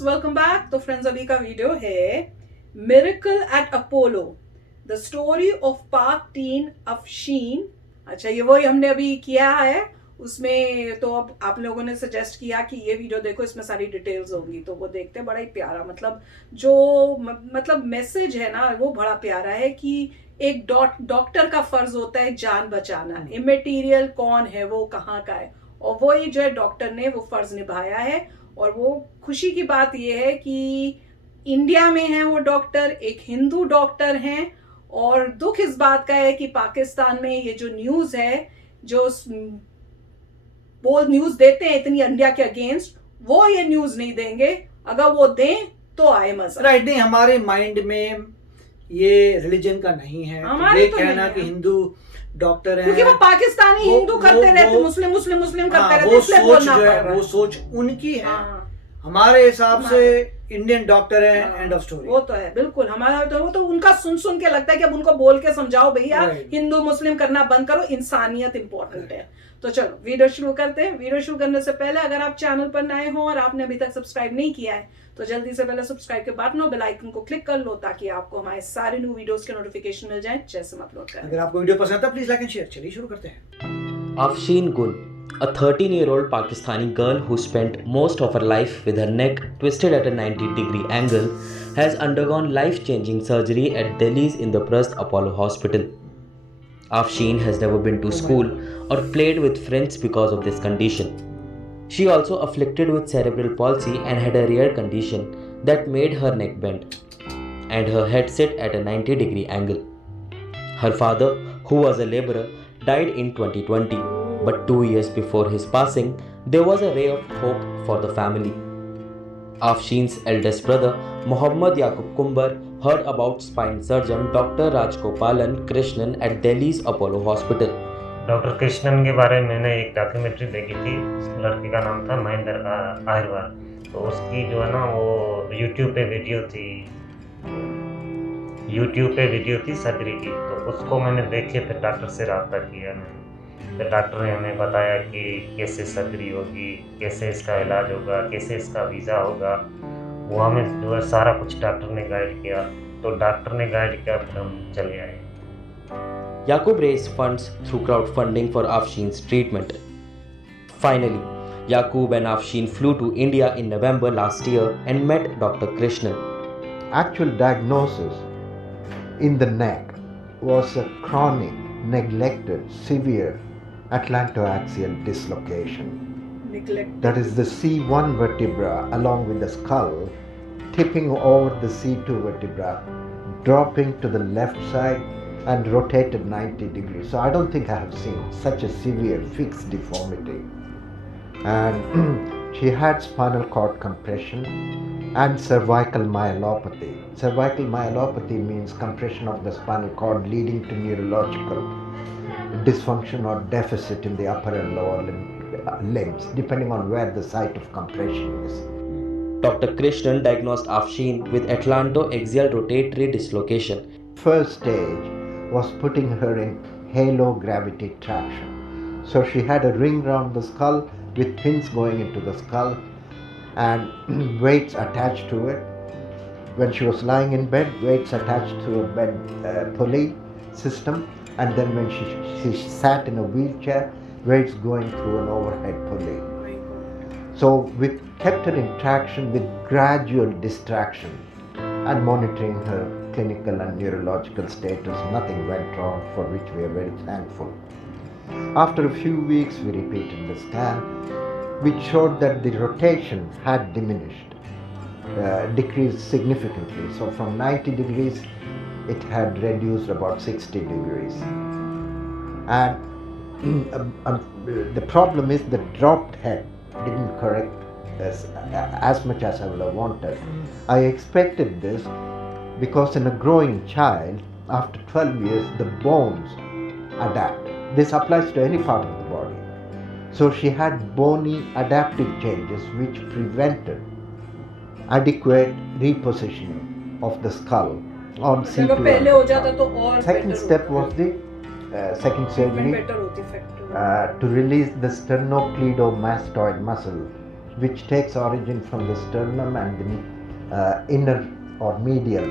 Friends, welcome back. तो friends, अभी का वीडियो है miracle at Apollo, the story of Pak teen Afsheen. अच्छा, ये वही हमने अभी किया है। उसमें तो अब आप लोगों ने सजेस्ट किया कि ये वीडियो देखो, इसमें सारी डिटेल्स होंगी, तो वो देखते हैं। बड़ा ही प्यारा, मतलब जो मतलब मैसेज है ना, वो बड़ा प्यारा है कि एक डॉक्टर का फर्ज होता है जान बचाना, इमेटीरियल कौन है वो, कहाँ का है, और वो ही जो है डॉक्टर ने वो फर्ज निभाया है। और वो खुशी की बात ये है कि इंडिया में है वो डॉक्टर, एक हिंदू डॉक्टर हैं। और दुख इस बात का है कि पाकिस्तान में ये जो न्यूज है, जो वो न्यूज देते हैं इतनी इंडिया के अगेंस्ट, वो ये न्यूज नहीं देंगे। अगर वो दें तो आए मजा। राइट, नहीं हमारे माइंड में ये रिलीजन का नहीं है। तो ये तो कहना कि हिंदू डॉक्टर हैं, क्योंकि वो पाकिस्तानी हिंदू करते रहते, मुस्लिम मुस्लिम मुस्लिम करते रहते, वो इसलिए सोच बोलना जो पड़ है रहा वो सोच उनकी है। हाँ। हमारे हिसाब से इंडियन डॉक्टर है, एंड ऑफ स्टोरी। वो तो है, बिल्कुल। हमारा तो वो तो उनका सुन सुन के लगता है कि अब उनको बोल के समझाओ भैया, हिंदू मुस्लिम करना बंद करो, इंसानियत इंपॉर्टेंट है। तो चलो वीडियो शुरू करते हैं। वीडियो शुरू करने से पहले अगर आप चैनल पर नए हो और आपने अभी तक सब्सक्राइब नहीं किया है, तो जल्दी से पहले सब्सक्राइब के बटन और बेल आइकन को क्लिक कर लो, ताकि आपको हमारे सारे न्यू वीडियोस के नोटिफिकेशन मिल जाएं जैसे हम अपलोड करें। अगर आपको वीडियो पसंद आता है प्लीज लाइक एंड शेयर। चलिए शुरू करते हैं। Afsheen Gun, a 13-year-old Pakistani girl who spent most of her life with her neck twisted at a 90-degree angle, has undergone life-changing surgery at Delhi's Indraprasth Apollo Hospital. Afsheen has never been to school or played with friends because of this condition. She also afflicted with cerebral palsy and had a rare condition that made her neck bend and her head sit at a 90-degree angle. Her father, who was a laborer, died in 2020, but 2 years before his passing, there was a ray of hope for the family. Afsheen's eldest brother, Mohammad Yaqub Kumbar, heard about spine surgeon Dr. Rajgopalan Krishnan at Delhi's Apollo Hospital. Doctor Krishnan के बारे में मैंने एक documentary देखी थी। उस लड़के का नाम था महेंद्र अहिरवार। तो उसकी जो है ना वो यूट्यूब पे वीडियो थी सर्जरी की। तो उसको मैंने देख के फिर डॉक्टर से रब्ता किया मैंने। फिर डॉक्टर ने हमें बताया कि कैसे सर्जरी होगी, कैसे इसका इलाज होगा, कैसे इसका वीज़ा होगा। वो हमें जो है सारा कुछ डॉक्टर ने गाइड किया। तो डॉक्टर ने गाइड किया, फिर हम चले आए। Yaqub raised funds through crowdfunding for Afsheen's treatment. Finally, Yaqub and Afsheen flew to India in November last year and met Dr. Krishnan. Actual diagnosis in the neck was a chronic, neglected, severe atlantoaxial dislocation. That is the C1 vertebra along with the skull tipping over the C2 vertebra, dropping to the left side and rotated 90 degrees. So I don't think I have seen such a severe fixed deformity. And she had spinal cord compression and cervical myelopathy. Cervical myelopathy means compression of the spinal cord leading to neurological dysfunction or deficit in the upper and lower limbs, depending on where the site of compression is. Dr. Krishnan diagnosed Afsheen with atlantoaxial rotatory dislocation. First stage was putting her in halo gravity traction. So she had a ring round the skull with pins going into the skull and weights attached to it. When she was lying in bed, weights attached to a bed pulley system, and then when she sat in a wheelchair, weights going through an overhead pulley. So we kept her in traction with gradual distraction and monitoring her clinical and neurological status. Nothing went wrong, for which we are very thankful. After a few weeks, we repeated the scan, which showed that the rotation had diminished, decreased significantly. So from 90 degrees, it had reduced about 60 degrees. And the problem is the dropped head didn't correct as much as I would have wanted. I expected this because in a growing child, after 12 years, the bones adapt. This applies to any part of the body. So she had bony adaptive changes which prevented adequate repositioning of the skull on C2. Second step was the second surgery to release the sternocleidomastoid muscle which takes origin from the sternum and the inner or medial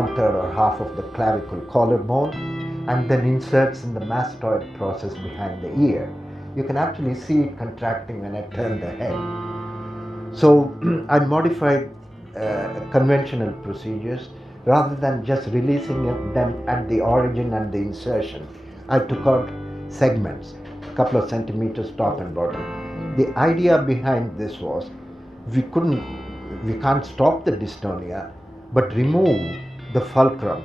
1/3 or half of the clavicle collarbone, and then inserts in the mastoid process behind the ear. You can actually see it contracting when I turn the head. So I modified conventional procedures. Rather than just releasing them at the origin and the insertion, I took out segments, a couple of centimeters top and bottom. The idea behind this was we can't stop the dystonia, but remove the fulcrum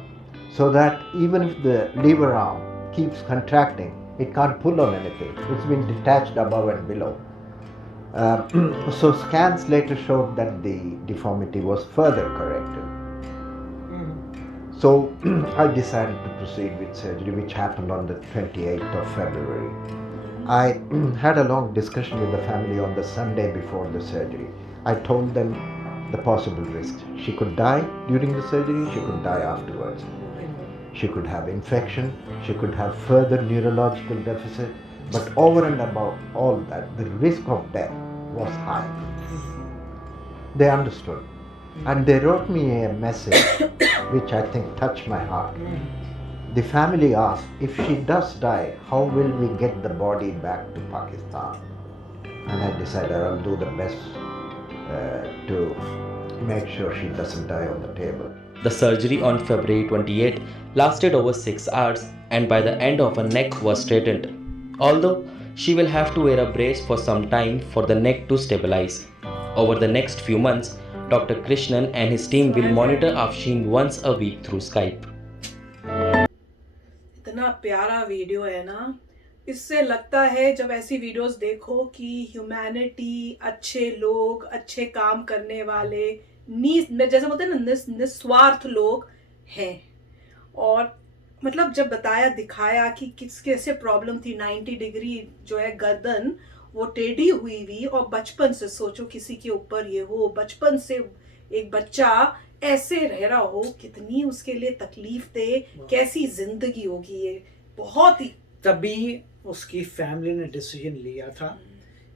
so that even if the lever arm keeps contracting, it can't pull on anything. It's been detached above and below. So scans later showed that the deformity was further corrected. So I decided to proceed with surgery, which happened on the 28th of February. I had a long discussion with the family on the Sunday before the surgery. I told them the possible risks. She could die during the surgery, she could die afterwards. She could have infection, she could have further neurological deficit, but over and above all that, the risk of death was high. They understood. And they wrote me a message which I think touched my heart. The family asked, if she does die, how will we get the body back to Pakistan? And I decided I'll do the best to make sure she doesn't die on the table. The surgery on February 28 lasted over 6 hours, and by the end of her neck was straightened. Although she will have to wear a brace for some time for the neck to stabilize. Over the next few months, Dr. Krishnan and his team will monitor Afsheen once a week through Skype. इतना प्यारा video है ना, इससे लगता है जब ऐसी videos देखो कि ह्यूमैनिटी, अच्छे लोग, अच्छे काम करने वाले, जैसे बोलते हैं ना, निस्वार्थ लोग हैं। और मतलब जब बताया, दिखाया कि किस कैसे प्रॉब्लम थी, 90 डिग्री जो है गर्दन वो टेढ़ी हुई हुई, और बचपन से सोचो किसी के ऊपर ये हो, बचपन से एक बच्चा ऐसे रह रहा हो, कितनी उसके लिए तकलीफ दे, कैसी जिंदगी होगी ये, बहुत ही। तभी उसकी फैमिली ने डिसीजन लिया था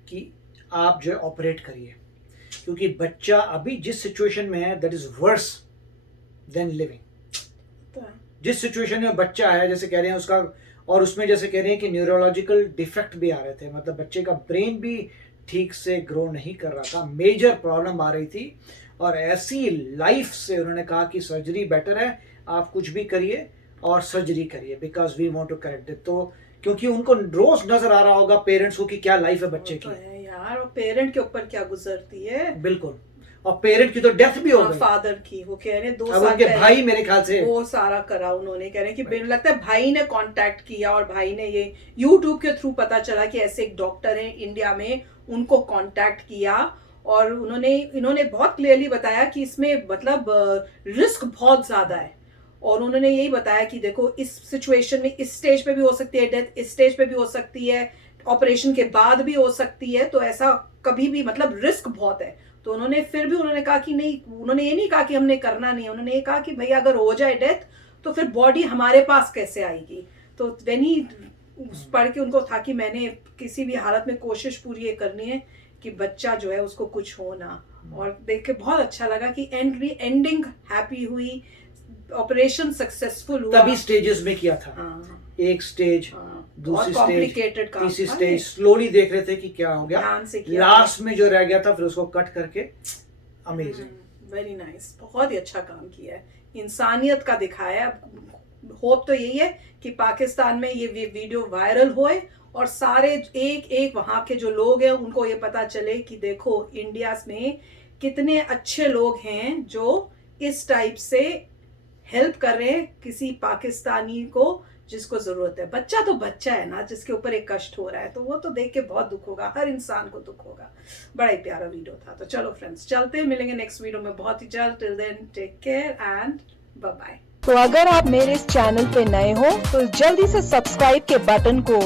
कि आप जो ऑपरेट करिए, क्योंकि बच्चा अभी जिस सिचुएशन में है that is worse than living. जिस सिचुएशन में बच्चा है, जैसे कह रहे हैं उसका, और उसमें जैसे कह रहे हैं कि न्यूरोलॉजिकल डिफेक्ट भी आ रहे थे, मतलब बच्चे का ब्रेन भी ठीक से ग्रो नहीं कर रहा था, मेजर प्रॉब्लम आ रही थी। और ऐसी लाइफ से उन्होंने कहा कि सर्जरी बेटर है, आप कुछ भी करिए और सर्जरी करिए, because we want to correct it. तो क्योंकि उनको रोज नजर आ रहा होगा पेरेंट्स को कि क्या लाइफ है बच्चे की, है यार, और पेरेंट के ऊपर क्या गुजरती है। बिल्कुल, और पेरेंट की तो डेथ भी हो गई, फादर की। वो कह रहे हैं 2 अब साल उनके पहले भाई मेरे ख्याल से वो सारा करा उन्होंने, कह रहे हैं कि लगता है भाई ने कांटेक्ट किया, और भाई ने ये यूट्यूब के थ्रू पता चला कि ऐसे एक डॉक्टर है इंडिया में, उनको कांटेक्ट किया, और इन्होंने बहुत क्लियरली बताया कि इसमें मतलब रिस्क बहुत ज्यादा है। और उन्होंने यही बताया कि देखो इस सिचुएशन में इस स्टेज पे भी हो सकती है डेथ, इस स्टेज पे भी हो सकती है, ऑपरेशन के बाद भी हो सकती है, तो ऐसा कभी भी मतलब रिस्क बहुत है। तो उन्होंने फिर भी उन्होंने कहा कि नहीं, उन्होंने ये नहीं कहा कि हमने करना नहीं है, उन्होंने ये कहा कि भैया अगर हो जाए डेथ तो फिर बॉडी हमारे पास कैसे आएगी। तो व्हेन ही पढ़ के उनको था कि मैंने किसी भी हालत में कोशिश पूरी ये करनी है कि बच्चा जो है उसको कुछ हो ना। और देख के बहुत अच्छा लगा कि एंडिंग हैप्पी हुई, ऑपरेशन सक्सेसफुल हुआ। तभी स्टेजेस में किया था, एक स्टेज, दूसरी स्टेज, तीसरी स्टेज, स्लोली देख रहे थे कि क्या हो गया, लास्ट में जो रह गया था फिर उसको कट करके। अमेजिंग, वेरी नाइस, बहुत ही अच्छा काम किया है, इंसानियत का दिखाया है। होप तो यही है कि पाकिस्तान में ये वीडियो वायरल होए और सारे एक वहां के जो लोग हैं उनको ये पता चले कि देखो इंडिया में कितने अच्छे लोग हैं जो इस टाइप से हेल्प कर रहे हैं किसी पाकिस्तानी को जिसको जरूरत है। बच्चा तो बच्चा है ना, जिसके ऊपर एक कष्ट हो रहा है, तो वो तो देख के बहुत दुख होगा, हर इंसान को दुख होगा। बड़ा ही प्यारा वीडियो था। तो चलो फ्रेंड्स, चलते हैं, मिलेंगे नेक्स्ट वीडियो में बहुत ही जल्द। Till then take care and bye bye. तो अगर आप मेरे इस चैनल पे नए हो तो जल्दी से सब्सक्राइब के बटन को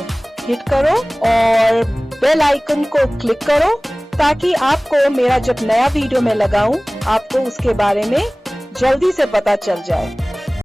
हिट करो और बेल आइकन को क्लिक करो, ताकि आपको मेरा जब नया वीडियो मैं लगाऊं आपको उसके बारे में जल्दी से पता चल जाए।